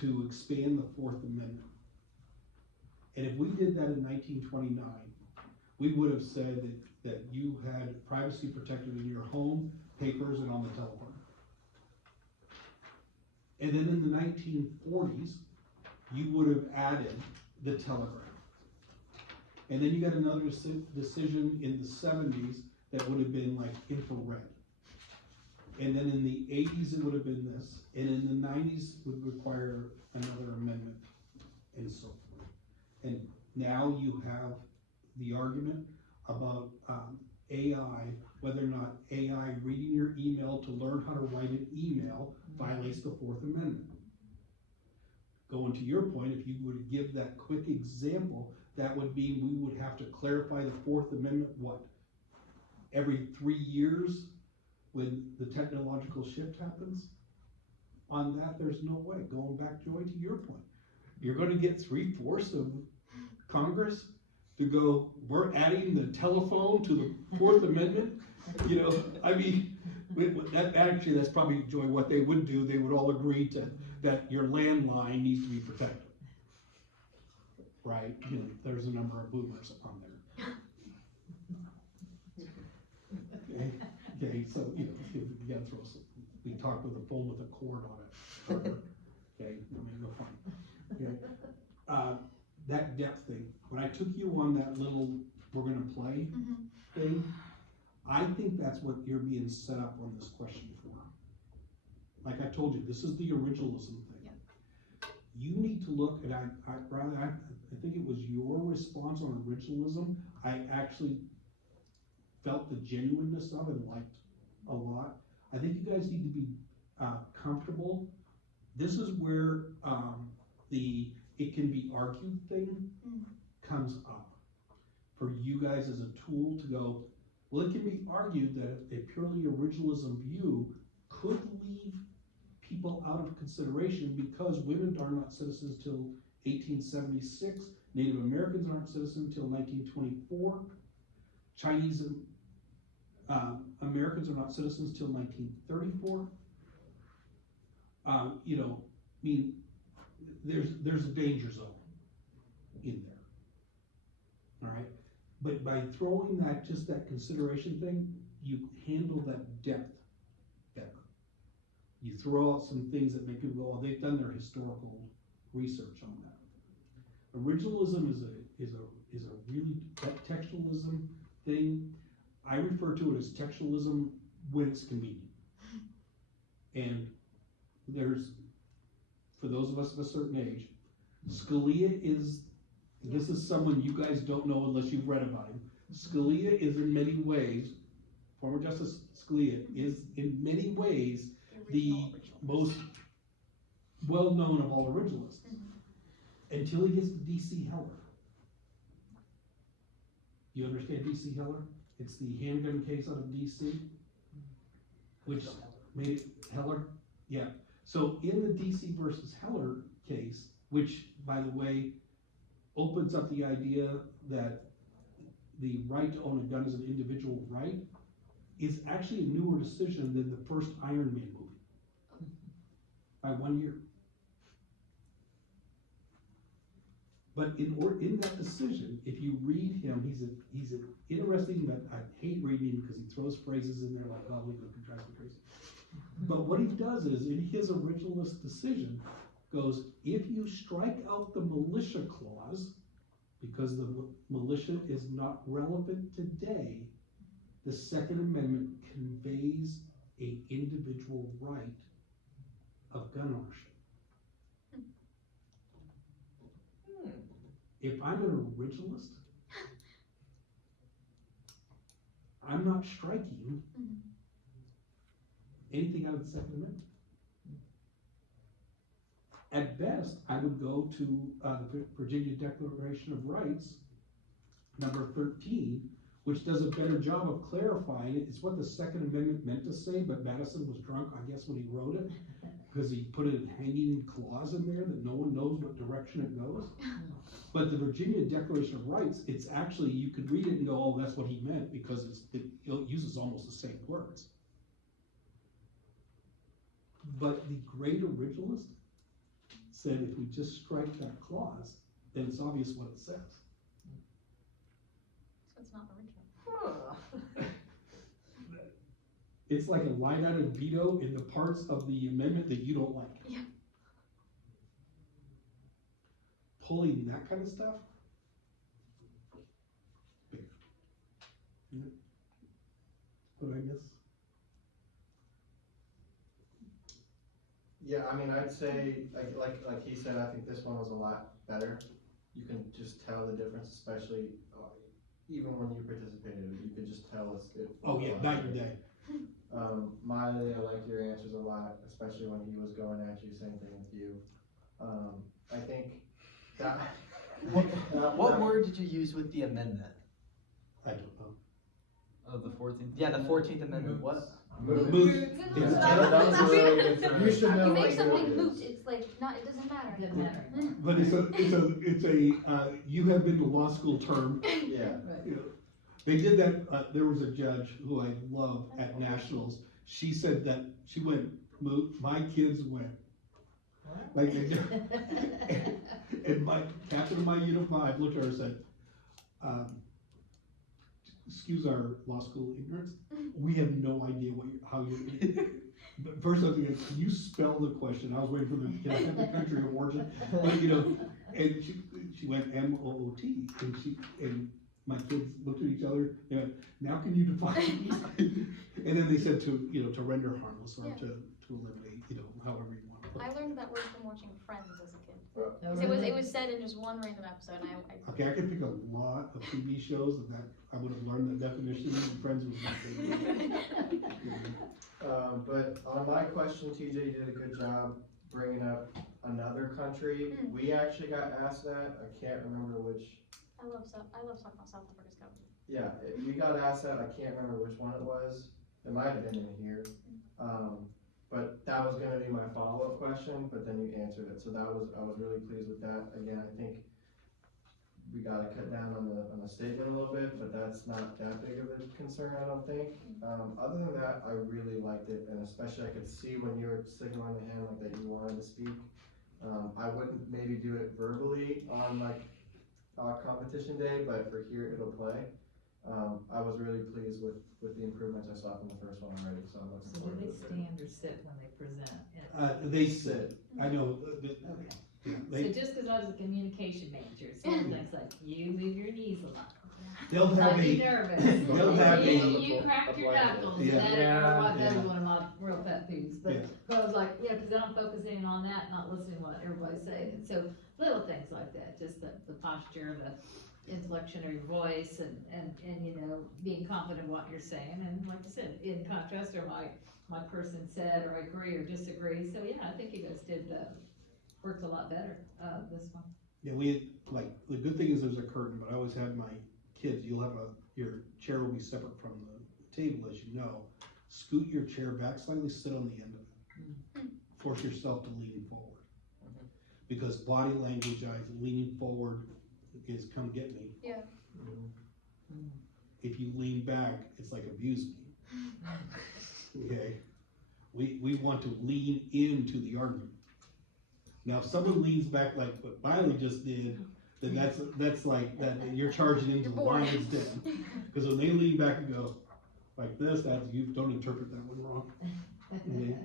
to expand the Fourth Amendment. And if we did that in 1929, we would have said that you had privacy protected in your home, papers, and on the telephone. And then in the 1940s, you would have added the telegraph. And then you got another decision in the 70s that would have been like infrared. And then in the 80s, it would have been this. And in the 90s, would require another amendment, and so forth. And now you have the argument about AI, whether or not AI reading your email to learn how to write an email violates the Fourth Amendment. Going to your point, if you were to give that quick example, that would mean we would have to clarify the Fourth Amendment, what? Every 3 years when the technological shift happens? On that, there's no way. Going back, Joy, to your point. You're going to get 3/4 of Congress to go, we're adding the telephone to the Fourth Amendment? You know, I mean, actually, that's probably, Joy, what they would do. They would all agree to that your landline needs to be protected. Right? You know, there's a number of boomers on there. Okay, so, you know, you gotta throw some, we talk with a phone with a cord on it. Okay, I mean, go fine. Okay. That depth thing, when I took you on that little, we're gonna play thing, I think that's what you're being set up on this question for. Like I told you, this is the originalism thing. Yeah. You need to look, and I think it was your response on originalism, I actually felt the genuineness of it and liked a lot. I think you guys need to be comfortable. This is where the it can be argued thing comes up for you guys as a tool to go, well, it can be argued that a purely originalism view could leave people out of consideration because women are not citizens till 1876, Native Americans aren't citizens until 1924, Chinese Americans are not citizens till 1934. You know, I mean, there's a danger zone in there. All right, but by throwing that just that consideration thing, you handle that depth better. You throw out some things that make people go, oh, they've done their historical research on that. Originalism is a really textualism thing. I refer to it as textualism when it's convenient. And there's, for those of us of a certain age, Scalia is, this is someone you guys don't know unless you've read about him. Scalia is in many ways, former Justice Scalia is in many ways the most well-known of all originalists. Until he gets to D.C. Heller. You understand D.C. Heller? It's the handgun case out of D.C. which made it Heller. Yeah. So in the D.C. versus Heller case, which, by the way, opens up the idea that the right to own a gun is an individual right, is actually a newer decision than the first Iron Man movie by 1 year. But in that decision, if you read him, he's an interesting, but I hate reading him because he throws phrases in there like, oh, we could drive me crazy. But what he does is, in his originalist decision, goes, if you strike out the militia clause, because the militia is not relevant today, the Second Amendment conveys an individual right of gun ownership. If I'm an originalist, I'm not striking anything out of the Second Amendment. At best, I would go to the Virginia Declaration of Rights, number 13, which does a better job of clarifying it. It's what the Second Amendment meant to say, but Madison was drunk, I guess, when he wrote it, because he put a hanging clause in there that no one knows what direction it goes. But the Virginia Declaration of Rights, it's actually, you could read it and go, oh, that's what he meant, because it uses almost the same words. But the great originalist said if we just strike that clause, then it's obvious what it says. So it's not original. It's like a line item veto in the parts of the amendment that you don't like. Yeah. Pulling that kind of stuff. What I miss? Yeah, I mean, I'd say, like he said, I think this one was a lot better. You can just tell the difference, especially, even when you participated, you could just tell us. Oh yeah, night and day. Miley, I like your answers a lot, especially when he was going at you, same thing with you. I think that. What word did you use with the amendment? I don't know. Oh, the 14th? Yeah, the 14th Amendment, what? Moot. Moot. It's You should know. You make what something it moot, is. it's like, not, it doesn't matter. Doesn't matter. But it's a, you have been to law school term. Yeah. You know, they did that, there was a judge who I love at nationals, she said that, she went moot, my kids went. Like, and my captain of my Unit 5 looked at her and said, excuse our law school ignorance, we have no idea how you, but first I was thinking, can you spell the question? I was waiting for the, can I have the country of origin? But, you know, and she went M-O-O-T, and my kids looked at each other, they went, now can you define? And then they said to render harmless, or to eliminate, however you want to put it. I learned that word from watching Friends as a kid. Oh, 'Cause it was said in just one random episode, and I Okay, I could pick a lot of TV shows that I would have learned the definition, and Friends was my favorite. But on my question, TJ, you did a good job bringing up another country. We actually got asked that, I can't remember which. I love talking about South Africa's government. Yeah, we got asked that, I can't remember which one it was, it might have been in here. But that was gonna be my follow-up question, but then you answered it, so I was really pleased with that. Again, I think we gotta cut down on the statement a little bit, but that's not that big of a concern, I don't think. Other than that, I really liked it, and especially I could see when you were signaling the hand like that you wanted to speak. I wouldn't maybe do it verbally on like competition day, but for here it'll play. I was really pleased with the improvements I saw from the first one already, so I'm looking So do forward to they it. stand or sit when they present? They sit, I know, Okay. So they, just because I was a communication major, some things like, you move your knees a lot. they'll have I'd be a, nervous. they'll have You cracked your knuckles, Yeah. that is Yeah. one of my real pet peeves, Yeah. but I was like, because I'm focusing on that, not listening to what everybody's saying, and so little things like that, just the posture, the inflection of your voice, and being confident in what you're saying, and like I said, in contrast, or my person said, or agree or disagree, so yeah, I think you guys did, worked a lot better, this one. yeah, the good thing is there's a curtain, but I always have my kids, your chair will be separate from the table, as you know. Scoot your chair back slightly, sit on the end of it. Force yourself to lean forward. Because body language, leaning forward is come get me. Yeah. If you lean back, it's like abuse me. Okay? We want to lean into the argument. Now, if someone leans back like what Miley just did, then that's like, that you're charging into You're the bored. lion's den. Because when they lean back and go like this, you don't interpret that one wrong. Okay?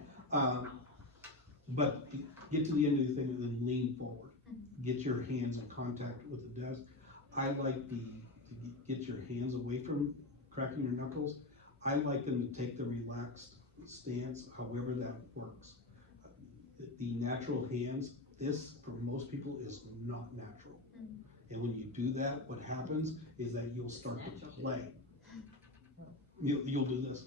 But get to the end of the thing and then lean forward. Get your hands in contact with the desk. I like to get your hands away from cracking your knuckles. I like them to take the relaxed stance, however that works. The natural hands, this for most people is not natural. And when you do that, what happens is that you'll start to play. You'll do this.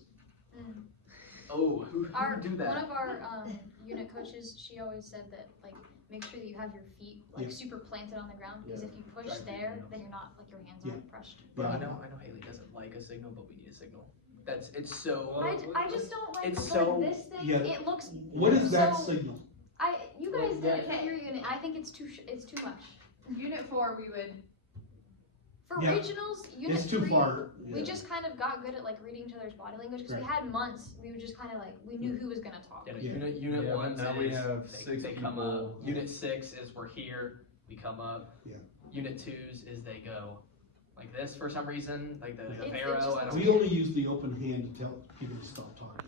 Oh, who do that? One of our unit coaches, she always said that, like, make sure that you have your feet like super planted on the ground, because if you push there, then you're not, like, your hands aren't crushed. Well, I know Haley doesn't like a signal, but we need a signal. It's so. I just don't like, It's like so- this thing. Yeah. It looks. What is that so- signal? You guys did it at your unit. I think it's too much. Unit 4, we would For Yeah. regionals, unit It's too 3, far. we yeah. just kind of got good at like reading each other's body language because we Right. had months. We would just kind of like we knew who was gonna talk. Yeah, Yeah. unit Yeah, but one now we have is six they come up. people. Unit 6 is we're here, we come up. Yeah. Unit 2's is they go like this for some reason, like the It's arrow. just- I don't We only use the open hand to tell people to stop talking.